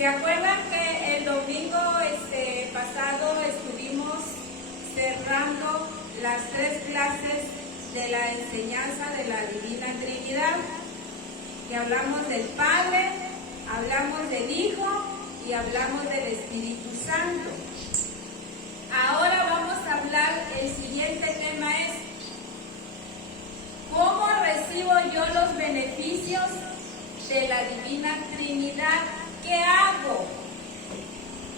¿Se acuerdan que el domingo pasado estuvimos cerrando las 3 clases de la enseñanza de la Divina Trinidad? Que hablamos del Padre, hablamos del Hijo y hablamos del Espíritu Santo. Ahora vamos a hablar, el siguiente tema es ¿cómo recibo yo los beneficios de la Divina Trinidad? ¿Qué hago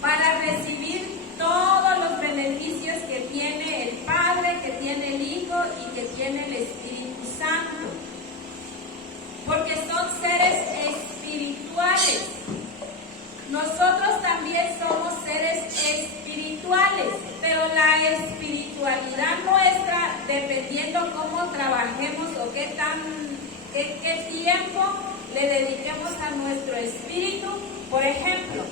para recibir todos los beneficios que tiene el Padre, que tiene el Hijo y que tiene el Espíritu Santo? Porque son seres espirituales. Nosotros también somos seres espirituales, pero la espiritualidad nuestra, dependiendo cómo trabajemos o qué tiempo le dediquemos a nuestro espíritu. Por ejemplo,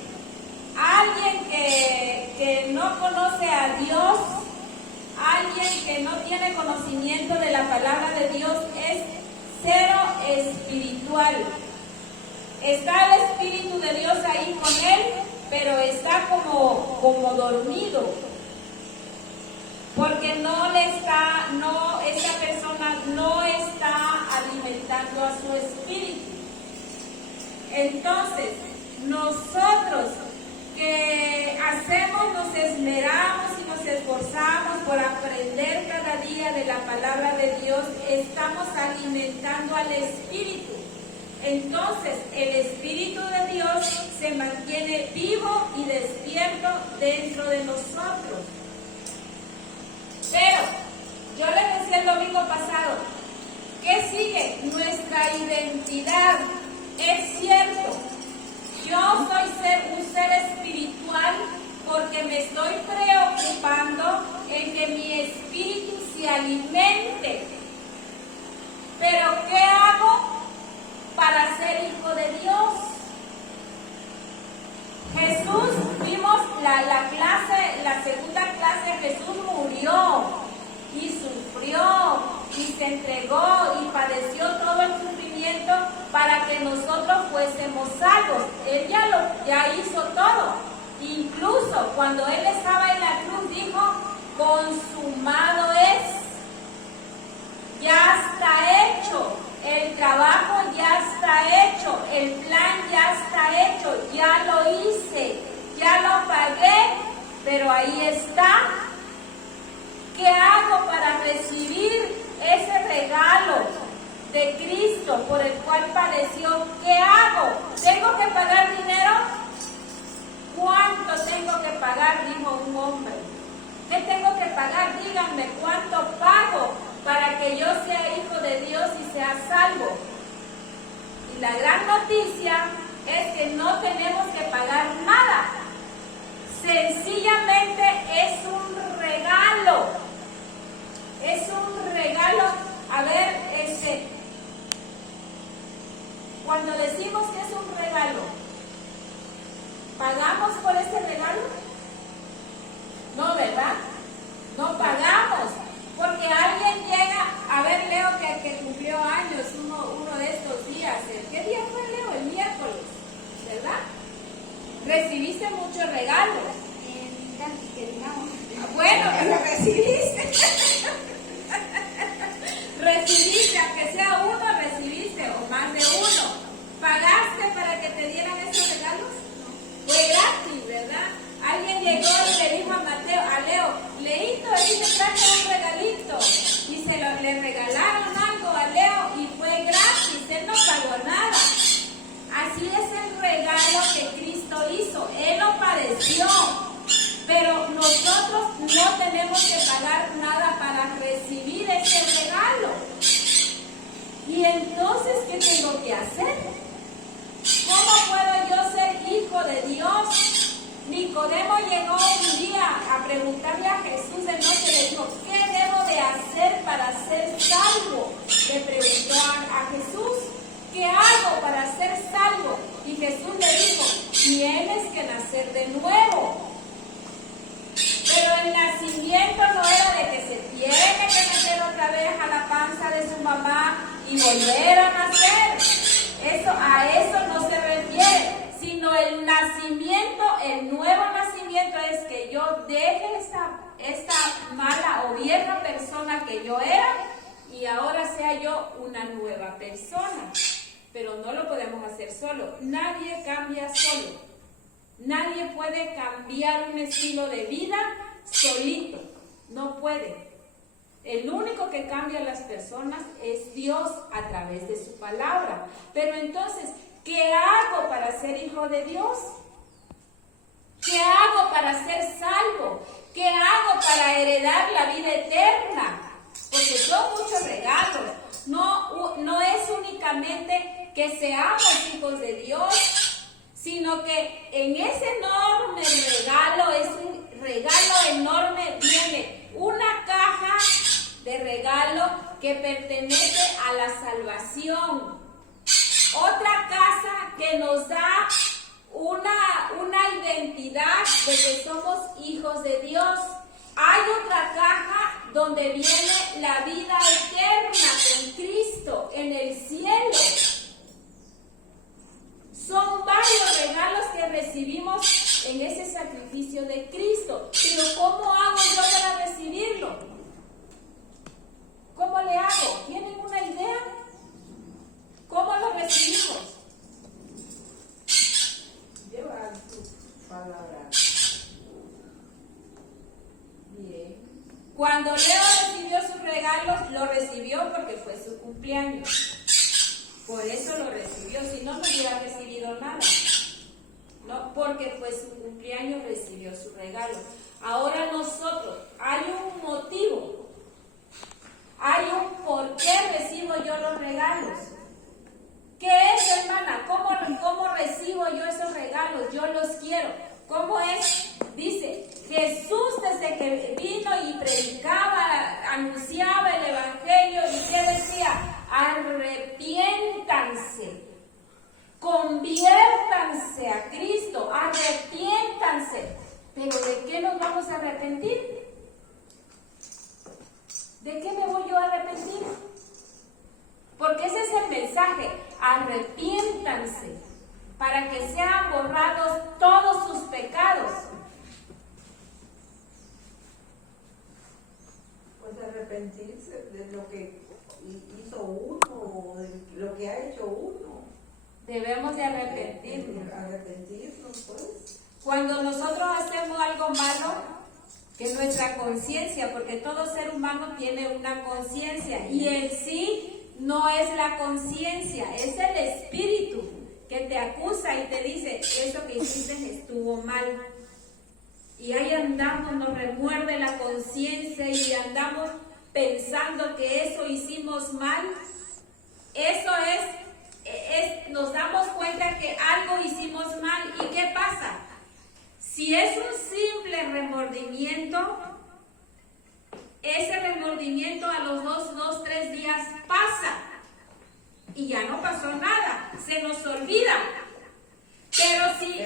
alguien que no conoce a Dios, alguien que no tiene conocimiento de la palabra de Dios, es cero espiritual. Está el Espíritu de Dios ahí con él, pero está como dormido, porque esa persona no está alimentando a su espíritu. Entonces, nosotros que nos esmeramos y nos esforzamos por aprender cada día de la palabra de Dios, estamos alimentando al espíritu. Entonces, el Espíritu de Dios se mantiene vivo y despierto dentro de nosotros. Pero, yo les decía el domingo pasado, ¿qué sigue? Nuestra identidad. Es cierto, yo soy un ser espiritual porque me estoy preocupando en que mi espíritu se alimente. Pero, ¿qué hago para ser hijo de Dios? Jesús, vimos la segunda clase, Jesús murió y sufrió y se entregó y padeció todo el sufrimiento para que nosotros fuésemos salvos. Él ya hizo todo. Incluso cuando Él estaba en la cruz dijo, consumado es. Ya está hecho. El trabajo ya está hecho, el plan ya está hecho, ya lo hice, ya lo pagué, pero ahí está. ¿Qué hago para recibir ese regalo de Cristo por el cual padeció? ¿Qué hago? ¿Tengo que pagar dinero? ¿Cuánto tengo que pagar? Dijo un hombre. ¿Qué tengo que pagar? Díganme, ¿cuánto pago para que yo sea hijo de Dios y sea salvo? Y la gran noticia es que no tenemos que pagar nada. Sencillamente es un regalo. Es un regalo. A ver, cuando decimos que es un regalo, ¿pagamos por ese regalo? No, ¿verdad? No pagamos. Porque alguien llega, a ver, Leo, que cumplió años uno de estos días. ¿Qué día fue, Leo? El miércoles, ¿verdad? Recibiste muchos regalos. Bueno, pero recibiste. Recibiste, aunque sea uno, recibiste, o más de uno. ¿Pagaste para que te dieran esos regalos? No. Fue gratis, ¿verdad? Alguien llegó y le dijo a Leo, Leito, aquí te traje un regalito. Y le regalaron algo a Leo y fue gratis, él no pagó nada. Así es el regalo que Cristo hizo, Él lo padeció. Pero nosotros no tenemos que pagar nada para recibir ese regalo. Y entonces, ¿qué tengo que hacer? ¿Cómo puedo yo ser hijo de Dios? Nicodemo llegó un día a preguntarle a Jesús de noche y le dijo, ¿qué debo de hacer para ser salvo? Le preguntó a Jesús, ¿qué hago para ser salvo? Y Jesús le dijo, tienes que nacer de nuevo. Pero el nacimiento no era de que se tiene que meter otra vez a la panza de su mamá y volver a nacer. A eso no se refiere, sino el nacimiento que yo deje esta mala o vieja persona que yo era y ahora sea yo una nueva persona. Pero no lo podemos hacer solo. Nadie cambia solo. Nadie puede cambiar un estilo de vida solito. No puede. El único que cambia a las personas es Dios a través de su palabra. Pero entonces, ¿qué hago para ser hijo de Dios? ¿Qué hago para ser salvo? ¿Qué hago para heredar la vida eterna? Porque son muchos regalos. No es únicamente que seamos hijos de Dios, sino que en ese enorme regalo, es un regalo enorme, viene una caja de regalo que pertenece a la salvación. Otra casa que nos da una identidad de que somos hijos de Dios. Hay otra caja donde viene la vida eterna con Cristo en el cielo. Son varios regalos que recibimos en ese sacrificio de Cristo. Pero ¿cómo hago yo para recibirlo? ¿Cómo le hago? ¿Tienen una idea? ¿Cómo lo recibimos? Lleva tu palabra. Bien. Cuando Leo recibió sus regalos, lo recibió porque fue su cumpleaños. Por eso lo recibió, si no, no hubiera recibido nada. No, porque fue su cumpleaños, recibió su regalo. Ahora nosotros, hay un motivo, hay un por qué recibo yo los regalos. ¿Qué es, hermana? ¿Cómo recibo yo esos regalos? Yo los quiero. ¿Cómo es? Dice, Jesús desde que vino y predicaba, anunciaba el Evangelio, ¿y qué decía? Arrepiéntanse, conviértanse a Cristo, arrepiéntanse. ¿Pero de qué nos vamos a arrepentir? ¿De qué me voy yo a arrepentir? Porque ese es el mensaje, arrepiéntanse, para que sean borrados todos sus pecados. Pues arrepentirse de lo que hizo uno o de lo que ha hecho uno. Debemos de arrepentirnos. Arrepentirnos, pues. Cuando nosotros hacemos algo malo, que nuestra conciencia, porque todo ser humano tiene una conciencia, y en sí no es la conciencia, es el espíritu que te acusa y te dice, eso que hiciste estuvo mal. Y ahí andamos, nos remuerde la conciencia y andamos pensando que eso hicimos mal. Eso nos damos cuenta que algo hicimos mal. ¿Y qué pasa? Si es un simple remordimiento, ese remordimiento a los 2-3 días pasa y ya no pasó nada, se nos olvida. Pero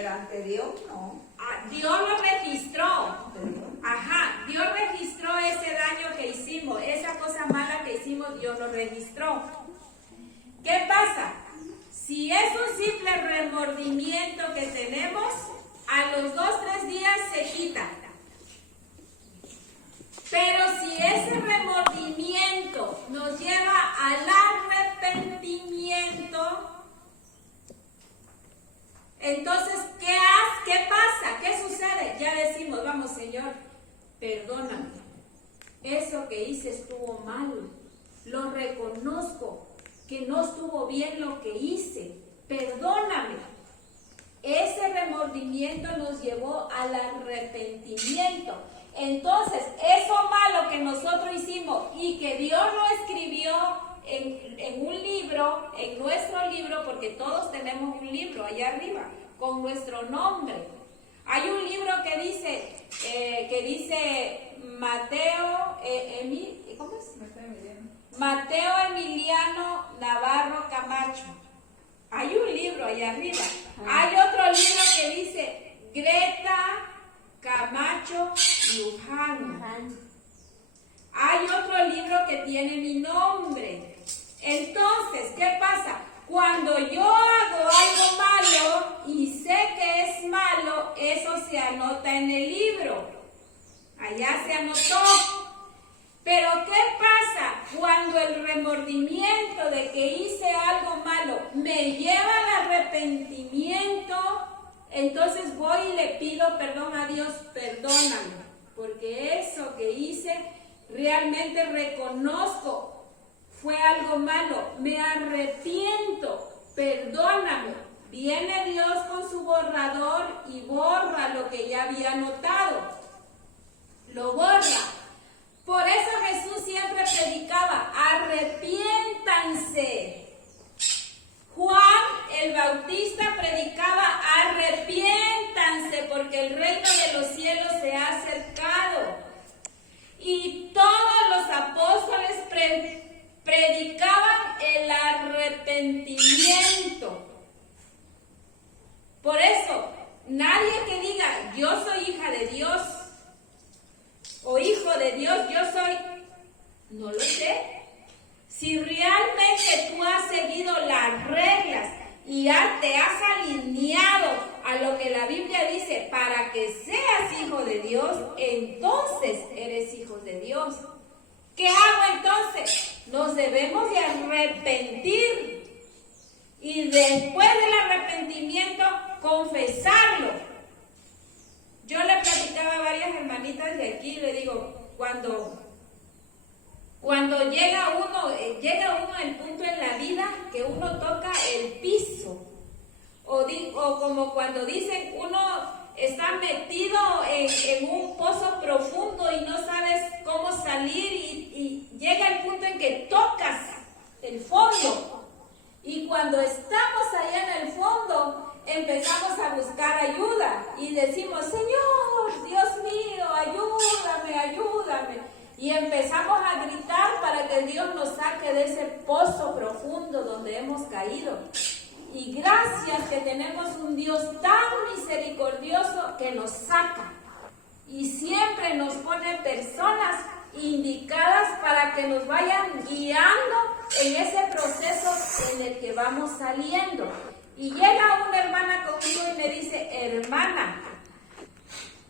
ante Dios no. Dios lo registró. Ajá, Dios registró ese daño que hicimos, esa cosa mala que hicimos, Dios lo registró. ¿Qué pasa? Si es un simple remordimiento que tenemos, a los 2-3 días se quita. Pero si ese remordimiento nos lleva al arrepentimiento, entonces, ¿qué pasa? ¿Qué sucede? Ya decimos, vamos, Señor, perdóname. Eso que hice estuvo mal. Lo reconozco, que no estuvo bien lo que hice. Perdóname. Ese remordimiento nos llevó al arrepentimiento. Entonces, eso malo que nosotros hicimos y que Dios lo escribió en un libro, en nuestro libro, porque todos tenemos un libro allá arriba, con nuestro nombre. Hay un libro que dice Mateo, ¿cómo es? Mateo Emiliano Navarro Camacho. Hay un libro allá arriba. Hay otro libro que dice Greta Camacho Luján. Hay otro libro que tiene mi nombre. Entonces, ¿qué pasa? Cuando yo hago algo malo y sé que es malo, eso se anota en el libro. allá se anotó. Pero ¿qué pasa cuando el remordimiento de que hice algo malo me lleva al arrepentimiento? Entonces voy y le pido perdón a Dios, perdóname, porque eso que hice realmente reconozco, fue algo malo, me arrepiento, perdóname. Viene Dios con su borrador y borra lo que ya había anotado, lo borra. Por eso Jesús siempre predicaba, arrepiéntanse. Juan el Bautista predicaba, arrepiéntanse porque el reino de los cielos se ha acercado. Y todos los apóstoles predicaban el arrepentimiento. Por eso, nadie que diga, yo soy hija de Dios, o hijo de Dios, yo soy, no lo sé. Si realmente tú has seguido las reglas y te has alineado a lo que la Biblia dice para que seas hijo de Dios, entonces eres hijo de Dios. ¿Qué hago entonces? Nos debemos de arrepentir y después del arrepentimiento confesarlo. Yo le platicaba a varias hermanitas de aquí, le digo, cuando llega uno al punto en la vida que uno toca el piso, o como cuando dicen uno está metido en un pozo profundo y no sabes cómo salir y llega el punto en que tocas el fondo, y cuando estamos allá en el fondo empezamos a buscar ayuda y decimos, Señor, Dios mío, ayúdame, ayúdame. Y empezamos a gritar para que Dios nos saque de ese pozo profundo donde hemos caído. Y gracias que tenemos un Dios tan misericordioso que nos saca. Y siempre nos pone personas indicadas para que nos vayan guiando en ese proceso en el que vamos saliendo. Y llega una hermana conmigo y me dice, hermana,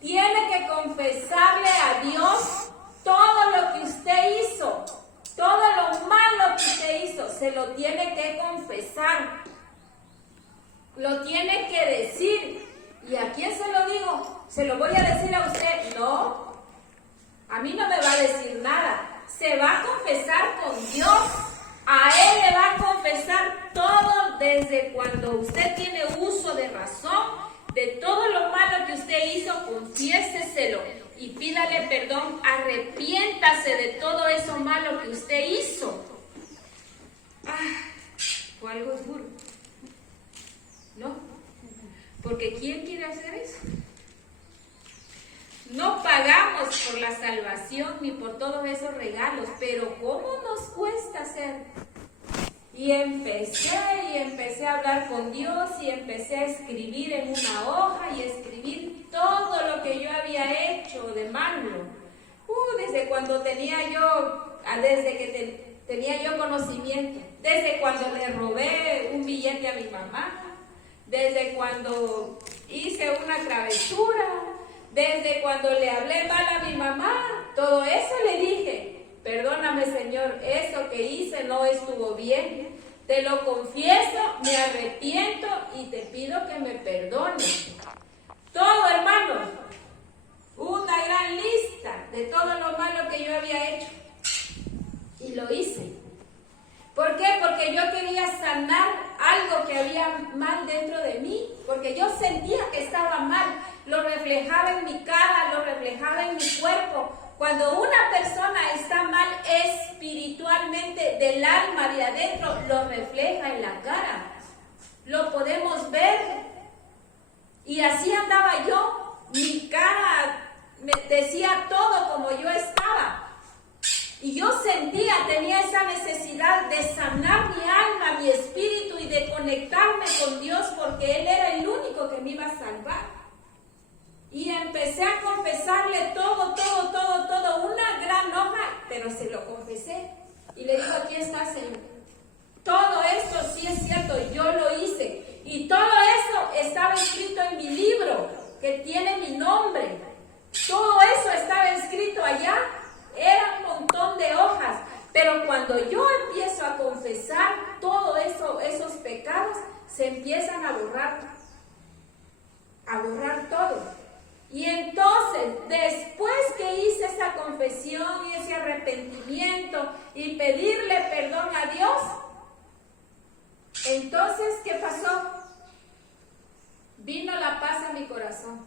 tiene que confesarle a Dios todo lo que usted hizo, todo lo malo que usted hizo, se lo tiene que confesar, lo tiene que decir. ¿Y a quién se lo digo? ¿Se lo voy a decir a usted? No, a mí no me va a decir nada, se va a confesar con Dios. A Él le va a confesar todo desde cuando usted tiene uso de razón, de todo lo malo que usted hizo, confiéseselo y pídale perdón, arrepiéntase de todo eso malo que usted hizo. Fue algo duro, ¿no? Porque ¿quién quiere hacer eso? No pagamos por la salvación ni por todos esos regalos, pero ¿cómo nos cuesta hacer? Y empecé a hablar con Dios y empecé a escribir en una hoja y escribir todo lo que yo había hecho de malo. Desde cuando tenía yo conocimiento, desde cuando le robé un billete a mi mamá, desde cuando hice una travesura, desde cuando le hablé mal a mi mamá, todo eso le dije, perdóname Señor, eso que hice no estuvo bien, te lo confieso, me arrepiento y te pido que me perdones. Todo, hermanos, una gran lista de todo lo malo que yo había hecho. Y lo hice. ¿Por qué? Porque yo quería sanar algo que había mal dentro de mí, porque yo sentía que estaba mal, lo reflejaba en mi cara, lo reflejaba en mi cuerpo. Cuando una persona está mal espiritualmente del alma de adentro, lo refleja en la cara, lo podemos ver. Y así andaba yo, mi cara me decía todo como yo estaba. Y yo tenía esa necesidad de sanar mi alma, mi espíritu y de conectarme con Dios porque Él era el único que me iba a salvar. Y empecé a confesarle todo, una gran hoja, pero se lo confesé. Y le digo, aquí está, Señor. Todo esto sí es cierto, yo lo hice. Y todo eso estaba escrito en mi libro, que tiene mi nombre. Todo eso estaba escrito allá, era un montón de hojas. Pero cuando yo empiezo a confesar todo eso, esos pecados, se empiezan a borrar todo. Y entonces, después que hice esa confesión y ese arrepentimiento y pedirle perdón a Dios, entonces, ¿qué pasó? Vino la paz a mi corazón.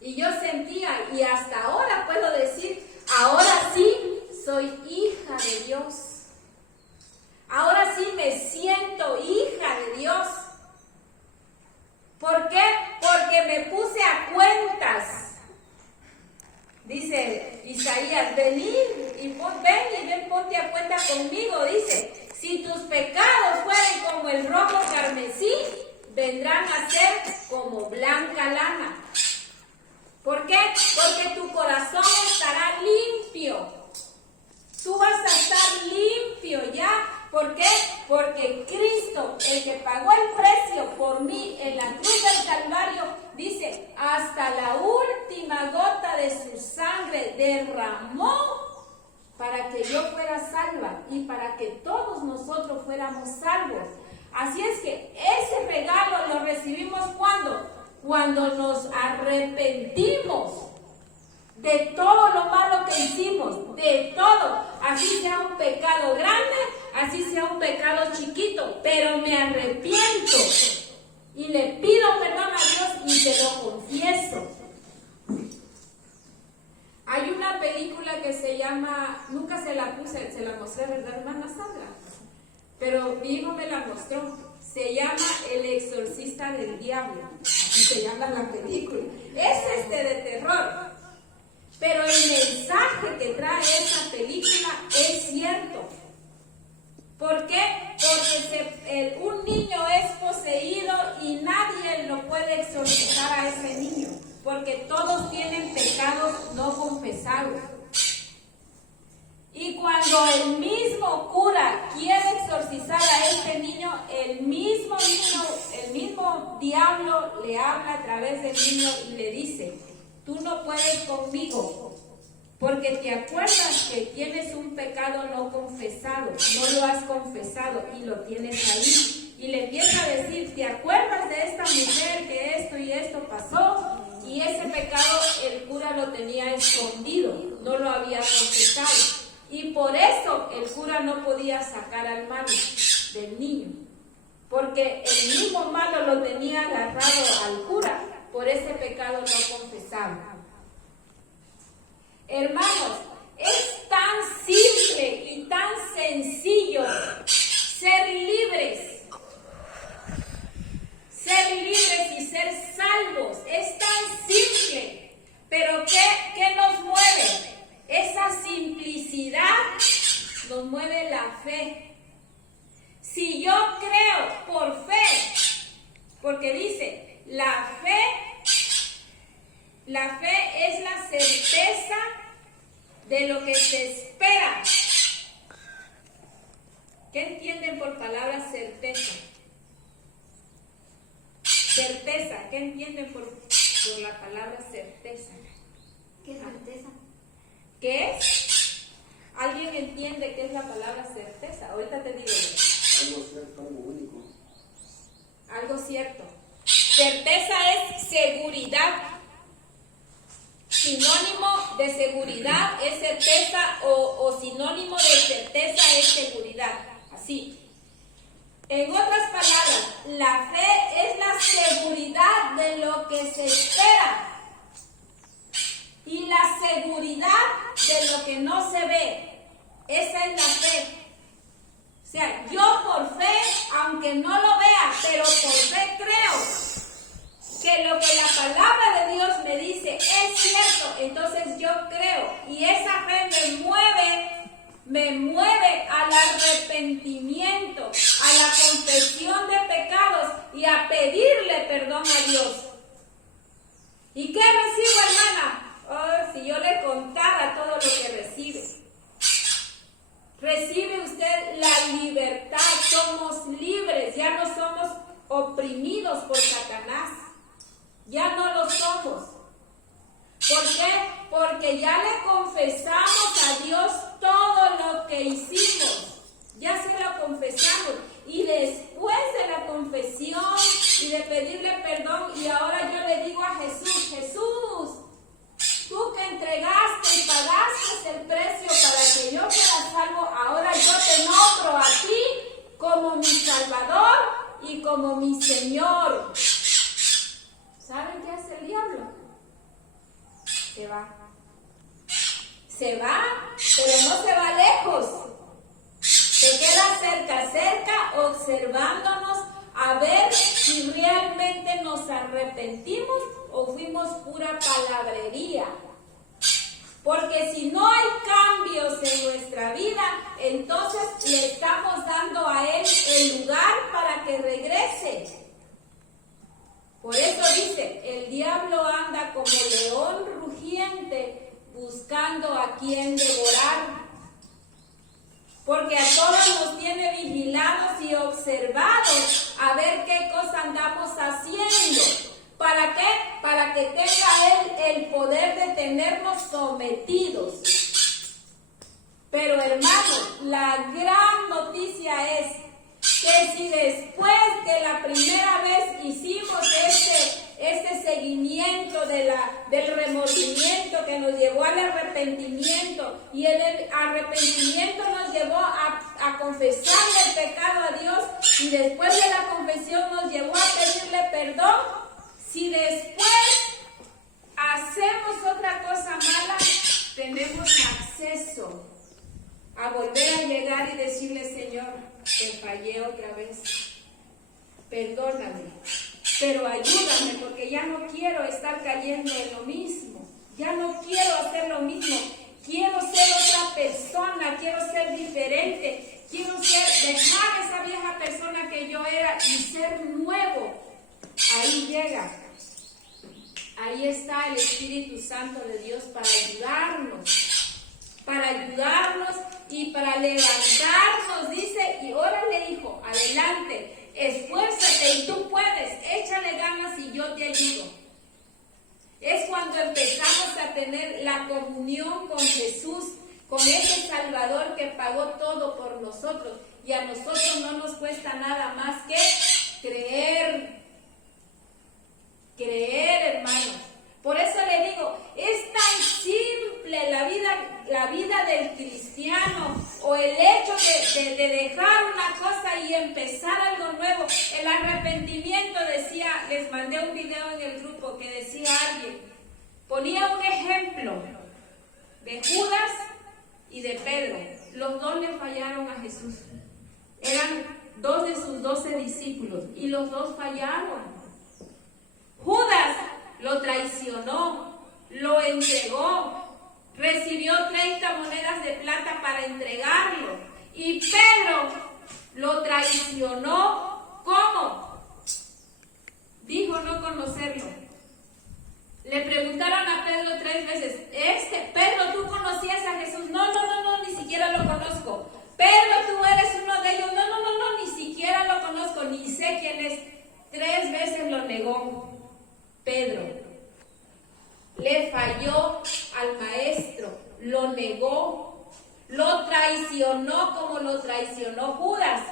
Y yo sentía, y hasta ahora puedo decir, ahora sí soy hija de Dios. Ahora sí me siento hija de Dios. ¿Por qué? Porque me puse a cuentas. Dice Isaías, venid y ven, ponte a cuenta conmigo. Dice, si tus pecados fueren como el rojo carmesí, vendrán a ser como blanca lana. ¿Por qué? Porque tu corazón estará limpio. Tú vas a estar limpio ya. ¿Por qué? Porque Cristo, el que pagó el precio por mí en la cruz del Calvario, dice, hasta la última gota de su sangre derramó para que yo fuera salva y para que todos nosotros fuéramos salvos. Así es que ese regalo lo recibimos cuando nos arrepentimos de todo lo malo que hicimos, de todo, así sea un pecado grande, así sea un pecado chiquito, pero me arrepiento y le pido perdón a Dios y se lo confieso. Hay una película que se llama, nunca se la puse, se la mostré, ¿verdad, hermana Sandra? Pero mi hijo me la mostró. Se llama El exorcista del diablo, así se llama la película. Es de terror. Pero el mensaje que trae esa película es cierto. ¿Por qué? Porque un niño es poseído y nadie lo puede exorcizar a ese niño. Porque todos tienen pecados no confesados. Y cuando el mismo cura quiere exorcizar a este niño, el mismo diablo le habla a través del niño y le dice, tú no puedes conmigo, porque te acuerdas que tienes un pecado no confesado, no lo has confesado y lo tienes ahí. Y le empieza a decir, ¿te acuerdas de esta mujer que esto y esto pasó? Y ese pecado el cura lo tenía escondido, no lo había confesado. Y por eso el cura no podía sacar al malo del niño, porque el mismo malo lo tenía agarrado al cura por ese pecado no confesado. Hermanos, es tan simple y tan sencillo ser libres y ser salvos. Es tan simple, pero ¿qué nos mueve? Esa simplicidad nos mueve la fe. Si yo creo por fe, porque dice, la fe es la certeza de lo que se espera. ¿Qué entienden por palabra certeza? Certeza, ¿qué entienden por la palabra certeza? ¿Qué es certeza? ¿Qué es? ¿Alguien entiende qué es la palabra certeza? Ahorita te digo yo. Algo cierto, algo único. Algo cierto. Certeza es seguridad. Sinónimo de seguridad es certeza o sinónimo de certeza es seguridad. Así. En otras palabras, la fe es la seguridad de lo que se espera. Y la seguridad de lo que no se ve. Esa es la fe. O sea, yo por fe, aunque no lo vea, pero por fe creo que lo que la palabra de Dios me dice es cierto. Entonces yo creo. Y esa fe me mueve al arrepentimiento, a la confesión de pecados y a pedirle perdón a Dios. ¿Y qué recibo, hermana? Oh, si yo le contara todo lo que recibe. Recibe usted la libertad, somos libres, ya no somos oprimidos por Satanás. Ya no lo somos. ¿Por confesamos a Dios todo lo que hicimos. Ya se lo confesamos. Y después de la confesión y de pedirle perdón, y ahora yo le digo a Jesús, Jesús, tú que entregaste y pagaste el precio para que yo fuera salvo, ahora yo te nombro a ti como mi Salvador y como mi Señor. ¿Saben qué hace el diablo? Se va. Se va, pero no se va lejos. Se queda cerca, observándonos a ver si realmente nos arrepentimos o fuimos pura palabrería. Porque si no hay cambios en nuestra vida, entonces le estamos dando a él el lugar para que regrese. Por eso dice, el diablo anda como león rugiente buscando a quien devorar. Porque a todos nos tiene vigilados y observados a ver qué cosa andamos haciendo. ¿Para qué? Para que tenga él el poder de tenernos sometidos. Pero hermanos, la gran noticia es que si después de la primera vez hicimos este seguimiento del remordimiento que nos llevó al arrepentimiento, y el arrepentimiento nos llevó a confesarle el pecado a Dios, y después de la confesión nos llevó a pedirle perdón, si después hacemos otra cosa mala, tenemos acceso a volver a llegar y decirle, Señor, te fallé otra vez, perdóname, pero ayúdame, porque ya no quiero estar cayendo en lo mismo, ya no quiero hacer lo mismo, quiero ser otra persona, quiero ser diferente, quiero dejar esa vieja persona que yo era y ser nuevo. Ahí llega, ahí está el Espíritu Santo de Dios para ayudarnos y para levantarnos, dice, y órale hijo, adelante, esfuérzate y tú puedes, échale ganas y yo te ayudo. Es cuando empezamos a tener la comunión con Jesús, con ese Salvador que pagó todo por nosotros, y a nosotros no nos cuesta nada más que creer, hermanos. Por eso le digo, es tan simple la vida del cristiano, o el hecho de dejar una cosa y empezar algo nuevo. El arrepentimiento, decía, les mandé un video en el grupo que decía alguien, ponía un ejemplo de Judas y de Pedro. Los dos le fallaron a Jesús. Eran dos de sus 12 discípulos y los dos fallaron. Judas lo traicionó, lo entregó, recibió 30 monedas de plata para entregarlo. Y Pedro lo traicionó, ¿cómo? Dijo no conocerlo. Le preguntaron a Pedro 3 veces, Pedro, ¿tú conocías a Jesús? No, ni siquiera lo conozco. Pedro, ¿tú eres uno de ellos? No, ni siquiera lo conozco, ni sé quién es. 3 veces lo negó. Pedro le falló al maestro, lo negó, lo traicionó como lo traicionó Judas.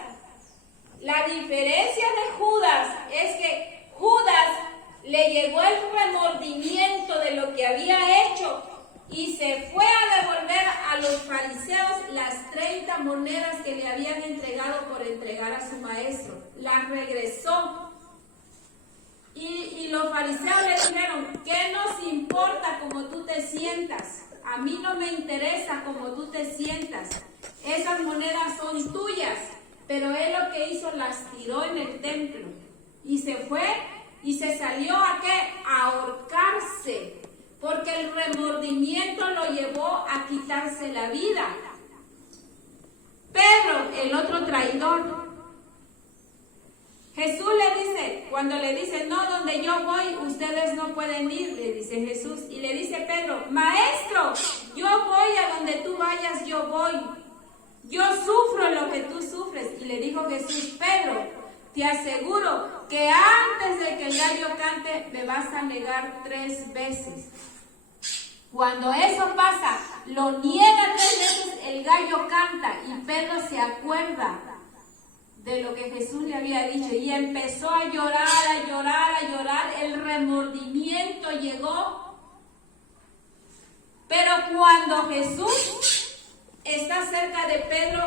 La diferencia de Judas es que Judas le llegó el remordimiento de lo que había hecho y se fue a devolver a los fariseos las 30 monedas que le habían entregado por entregar a su maestro. Las regresó. Y los fariseos le dijeron, ¿qué nos importa cómo tú te sientas? A mí no me interesa cómo tú te sientas. Esas monedas son tuyas. Pero él lo que hizo, las tiró en el templo. Y se fue y se salió a ¿qué? A ahorcarse. Porque el remordimiento lo llevó a quitarse la vida. Pedro, el otro traidor, Jesús le dice, cuando le dice, no, donde yo voy, ustedes no pueden ir, le dice Jesús. Y le dice Pedro, maestro, yo voy a donde tú vayas, yo voy. Yo sufro lo que tú sufres. Y le dijo Jesús, Pedro, te aseguro que antes de que el gallo cante, me vas a negar 3 veces. Cuando eso pasa, lo niega 3 veces, el gallo canta y Pedro se acuerda de lo que Jesús le había dicho y empezó a llorar, a llorar, a llorar. El remordimiento llegó. Pero cuando Jesús está cerca de Pedro,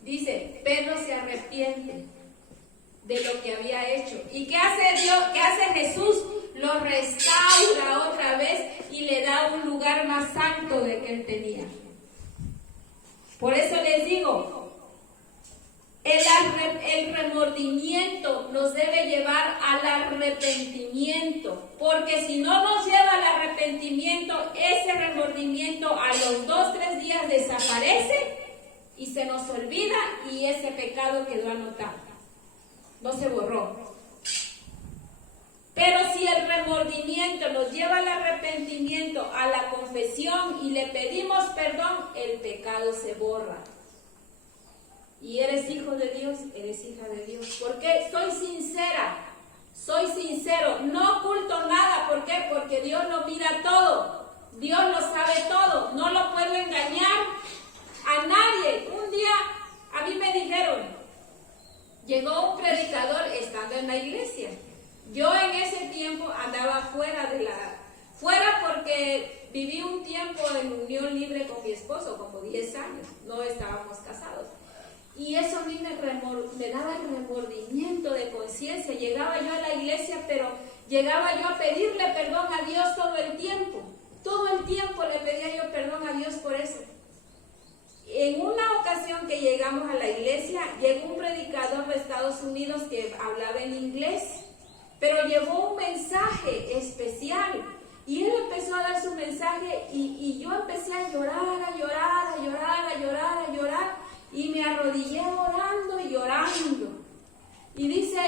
dice, Pedro se arrepiente de lo que había hecho. ¿Y qué hace Dios? ¿Qué hace Jesús? Lo restaura otra vez y le da un lugar más santo de que él tenía. Por eso les digo, el remordimiento nos debe llevar al arrepentimiento, porque si no nos lleva al arrepentimiento, ese remordimiento a los 2-3 días desaparece y se nos olvida y ese pecado quedó anotado, no se borró. Pero si el remordimiento nos lleva al arrepentimiento, a la confesión y le pedimos perdón, el pecado se borra. Y eres hijo de Dios, eres hija de Dios. Porque soy sincera, soy sincero, no oculto nada. ¿Por qué? Porque Dios lo mira todo, Dios lo sabe todo, no lo puedo engañar a nadie. Un día a mí me dijeron, llegó un predicador estando en la iglesia. Yo en ese tiempo andaba fuera porque viví un tiempo en unión libre con mi esposo, como 10 años, no estábamos casados. Y eso a mí me daba el remordimiento de conciencia. Llegaba yo a la iglesia, pero llegaba yo a pedirle perdón a Dios todo el tiempo. Todo el tiempo le pedía yo perdón a Dios por eso. En una ocasión que llegamos a la iglesia, llegó un predicador de Estados Unidos que hablaba en inglés, pero llevó un mensaje especial. Y él empezó a dar su mensaje y yo empecé a llorar, a llorar, a llorar, a llorar, a llorar. Y me arrodillé orando y llorando. Y dice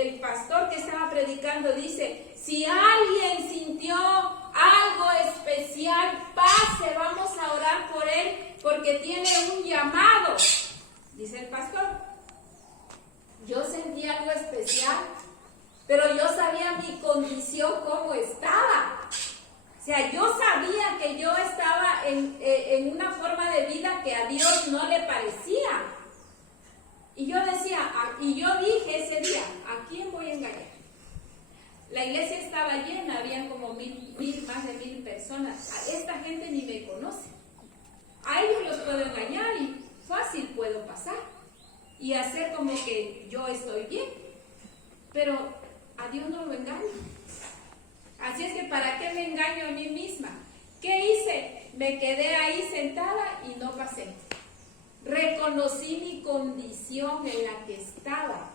el pastor que estaba predicando, dice, si alguien sintió algo especial, pase, vamos a orar por él, porque tiene un llamado. Dice el pastor, yo sentí algo especial, pero yo sabía mi condición cómo estaba. O sea, yo sabía que yo estaba en una forma de vida que a Dios no le parecía. Y yo decía, y yo dije ese día, ¿a quién voy a engañar? La iglesia estaba llena, habían como más de 1000 personas. A esta gente ni me conoce. A ellos los puedo engañar y fácil puedo pasar y hacer como que yo estoy bien. Pero a Dios no lo engaño. Así es que ¿para qué me engaño a mí misma? ¿Qué hice? Me quedé ahí sentada y no pasé. Reconocí mi condición en la que estaba.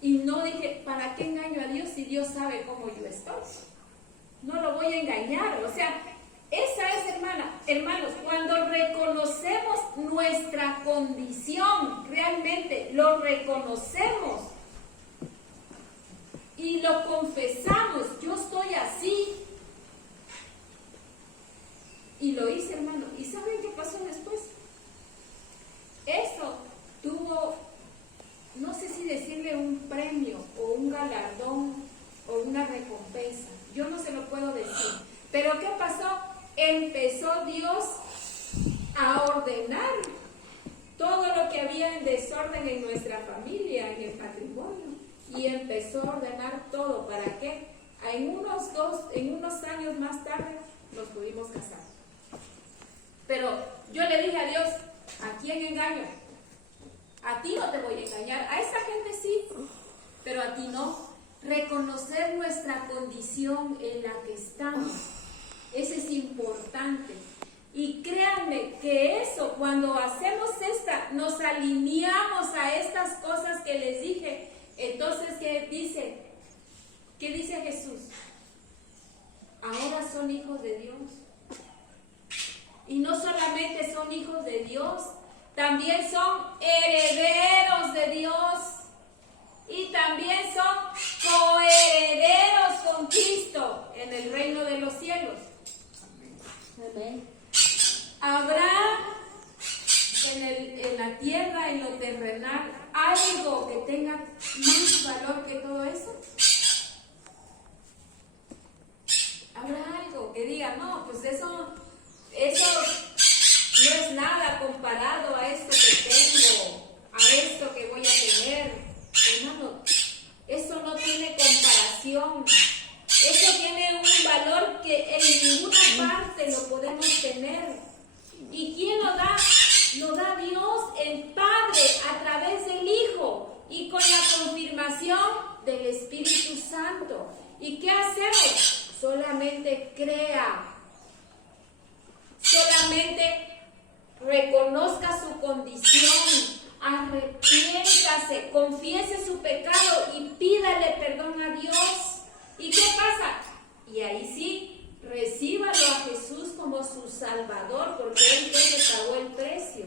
Y no dije, ¿para qué engaño a Dios si Dios sabe cómo yo estoy? No lo voy a engañar. O sea, esa es, hermanos, cuando reconocemos nuestra condición, realmente lo reconocemos. Y lo confesamos, yo estoy así. Y lo hice, hermano. ¿Y saben qué pasó después? Eso tuvo, no sé si decirle un premio o un galardón o una recompensa. Yo no se lo puedo decir. Pero ¿qué pasó? Empezó Dios a ordenar todo lo que había en desorden en nuestra familia, en el matrimonio. Y empezó a ordenar todo. ¿Para qué? En unos años más tarde nos pudimos casar. Pero yo le dije a Dios, ¿a quién engaño? A ti no te voy a engañar. A esa gente sí, pero a ti no. Reconocer nuestra condición en la que estamos. Eso es importante. Y créanme que eso, cuando hacemos nos alineamos a estas cosas que les dije. Entonces, ¿qué dice? ¿Qué dice Jesús? Ahora son hijos de Dios. Y no solamente son hijos de Dios, también son herederos de Dios. Y también son coherederos con Cristo en el reino de los cielos. Amén. Habrá en la tierra, en lo terrenal, algo que tenga más valor que todo eso. Habrá algo. que diga, no, pues eso no es nada comparado a esto que tengo, a esto que voy a tener. Hermano, eso no tiene comparación. Eso tiene un valor que en ninguna parte lo podemos tener. ¿Y quién lo da? Lo da Dios, el Padre, a través del Hijo y con la confirmación del Espíritu Santo. ¿Y qué hacemos? Solamente crea. Solamente reconozca su condición, arrepiéntase, confiese su pecado y pídale perdón a Dios. ¿Y qué pasa? Y ahí sí, recíbalo a Jesús como su Salvador, porque Él fue el que pagó el precio,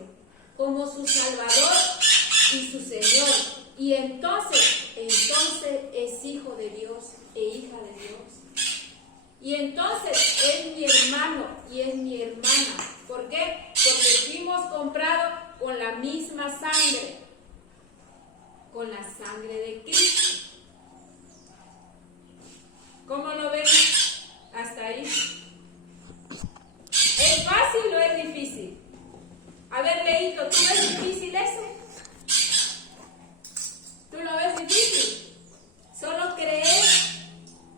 como su Salvador y su Señor. Y entonces es hijo de Dios e hija de Dios. Y entonces es mi hermano y es mi hermana. ¿Por qué? Porque fuimos comprados con la misma sangre, con la sangre de Cristo. ¿Cómo lo ven hasta ahí? ¿Es fácil o es difícil? A ver, Leito, ¿tú ves difícil ese? ¿Tú lo ves difícil? ¿Solo creer?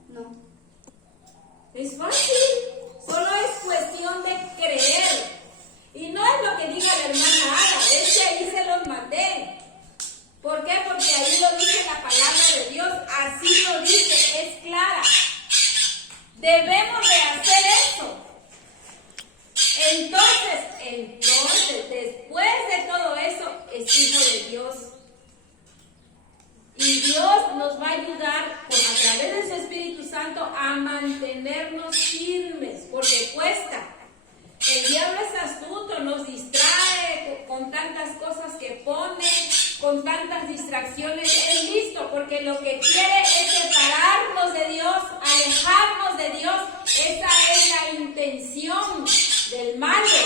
No. Es fácil, solo es cuestión de creer. Y no es lo que diga la hermana Ada, es que ahí se los mandé. ¿Por qué? Porque ahí lo dice la palabra de Dios, así lo dice, es clara. Debemos de hacer eso. Entonces, después de todo eso, es hijo de Dios. Y Dios nos va a ayudar a través de su Espíritu Santo a mantenernos firmes, porque cuesta. El diablo es astuto, nos distrae con tantas cosas que pone, con tantas distracciones. Es listo, porque lo que quiere es separarnos de Dios, alejarnos de Dios. Esa es la intención del malo.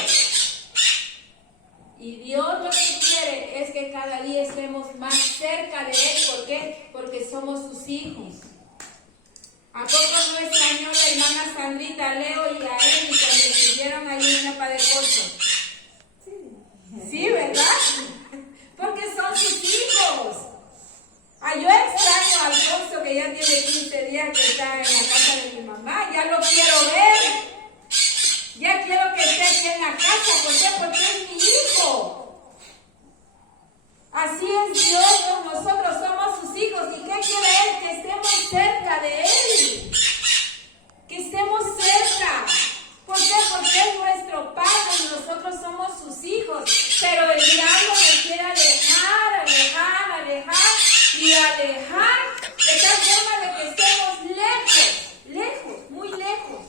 Y Dios lo que quiere es que cada día estemos más cerca de Él. ¿Por qué? Porque somos sus hijos. ¿A poco no extrañó la hermana Sandrita, a Leo y a Emi cuando estuvieron allí en Napa de Corzo? Sí, ¿verdad? Porque son sus hijos. Yo extraño a Alfonso, que ya tiene 15 días que está en la casa de mi mamá. Ya lo quiero ver. Ya quiero que esté aquí en la casa. ¿Por qué? Porque es mi hijo. Así es Dios con nosotros, somos sus hijos. ¿Y qué quiere Él? Que estemos cerca de Él. Que estemos cerca. ¿Por qué? Porque es nuestro Padre y nosotros somos sus hijos. Pero el diablo nos quiere alejar y alejar de tal forma de que estemos lejos, muy lejos.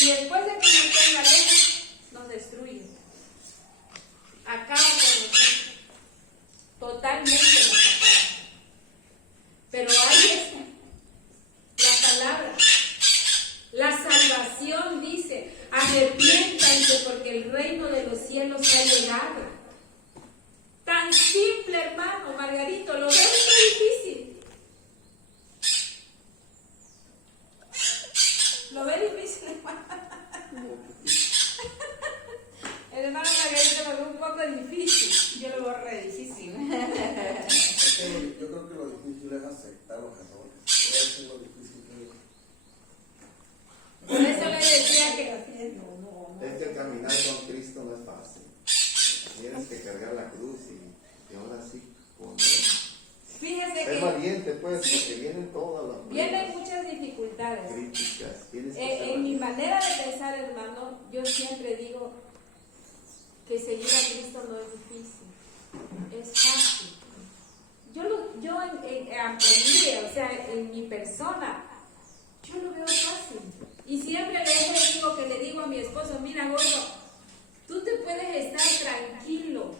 Y después de que nos tenga lejos, nos destruye. Acaba con nosotros. Totalmente nos acaba. Pero ahí está la palabra. La salvación dice: arrepiéntanse porque el reino de los cielos ha llegado. Tan simple, hermano Margarito, lo veo muy difícil. ¿Lo ve difícil, hermano? El hermano Margarito lo ve un poco difícil. Yo lo veo re difícil. Yo creo que lo difícil es aceptar los errores. Eso es lo difícil que es. Por eso le decía que Es que caminar con Cristo no es fácil. Tienes que cargar la cruz y ahora sí con Él. fíjese Es que valiente, pues, porque vienen todas las vienen pruebas, muchas dificultades. críticas. Tienes que ser En mi valiente. manera de pensar, hermano, yo siempre digo que seguir a Cristo no es difícil, es fácil. Yo aprendí, o sea, en mi persona, yo lo veo fácil. Y siempre le digo a mi esposo: mira, gordo, tú te puedes estar tranquilo.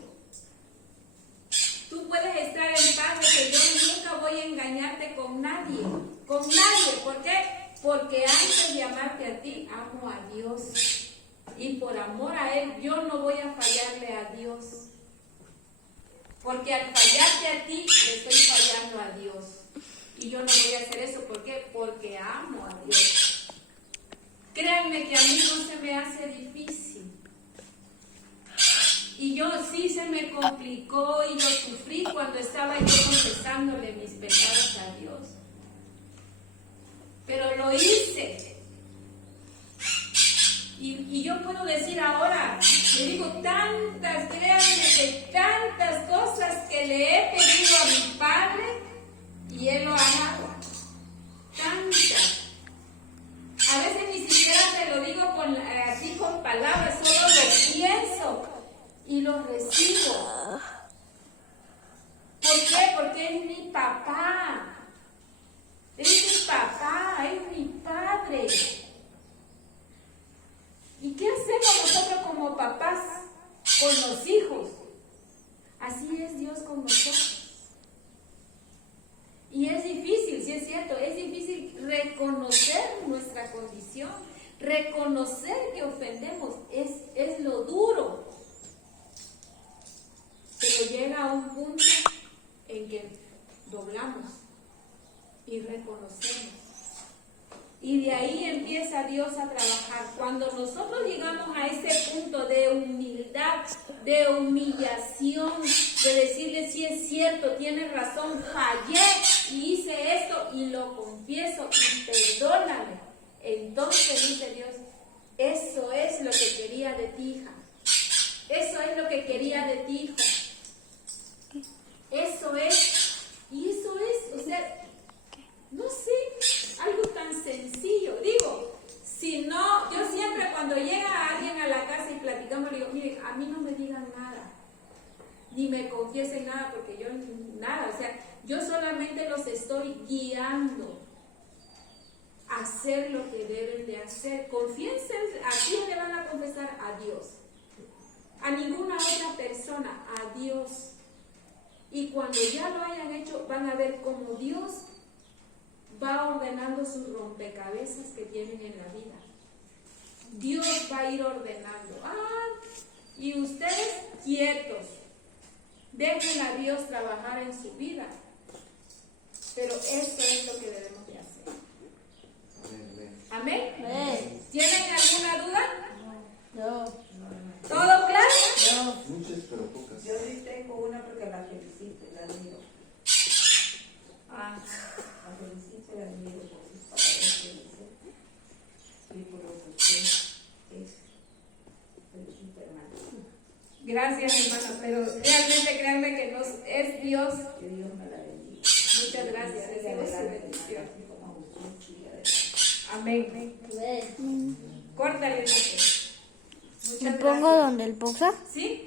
Tú puedes estar en paz, porque yo nunca voy a engañarte con nadie. Con nadie. ¿Por qué? Porque antes de amarte a ti, amo a Dios. Y por amor a Él, yo no voy a fallarle a Dios. Porque al fallarte a ti, le estoy fallando a Dios. Y yo no voy a hacer eso. ¿Por qué? Porque amo a Dios. Créame créanme que a mí no se me hace difícil. Y yo sí se me complicó y yo sufrí cuando estaba yo confesándole mis pecados a Dios. Pero lo hice. Y yo puedo decir ahora, le digo tantas, créanme que tantas cosas que le he pedido a mi Padre y Él lo ha dado. Tantas. A veces ni siquiera te lo digo así con palabras, solo lo pienso y lo recibo. ¿Por qué? Porque es mi papá. Es mi papá, es mi Padre. ¿Y qué hacemos nosotros como papás con los hijos? Así es Dios con nosotros. Y es difícil, sí es cierto, es difícil reconocer nuestra condición, reconocer que ofendemos, es lo duro. Pero llega a un punto en que doblamos y reconocemos. Y de ahí empieza Dios a trabajar. Cuando nosotros llegamos a ese punto de humildad, de humillación, de decirle si es cierto, tienes razón, fallé y hice esto y lo confieso y perdóname. Entonces dice Dios, eso es lo que quería de ti, hija. Eso es lo que quería de ti, hijo. Eso es. Y eso es, o sea, no sé, algo tan sencillo. Digo, si no, yo siempre cuando llega alguien a la casa y platicamos, le digo, miren, a mí no me digan nada, ni me confiesen nada, porque yo nada, o sea, yo solamente los estoy guiando a hacer lo que deben de hacer. Confiesen, ¿a quién le van a confesar? A Dios. A ninguna otra persona, a Dios. Y cuando ya lo hayan hecho, van a ver cómo Dios va ordenando sus rompecabezas que tienen en la vida. Dios va a ir ordenando. Y ustedes quietos. Dejen a Dios trabajar en su vida. Pero eso es lo que debemos de hacer. Amén. ¿Amén? ¿Tienen alguna duda? No. ¿Todo claro? Muchas, pero pocas. Yo sí tengo una porque la felicito y la admiro. La felicito y la admiro por sus palabras que dice y por lo que usted es. Felicito, hermano. Gracias, hermano, pero realmente créanme que nos es Dios. Que Dios me la bendiga. Muchas gracias, Siga recibimos su adelante, bendición. así como usted sigue adelante. Amén. Córtale una cosa. ¿Me Muchas pongo gracias. donde el boxa? ¿Sí?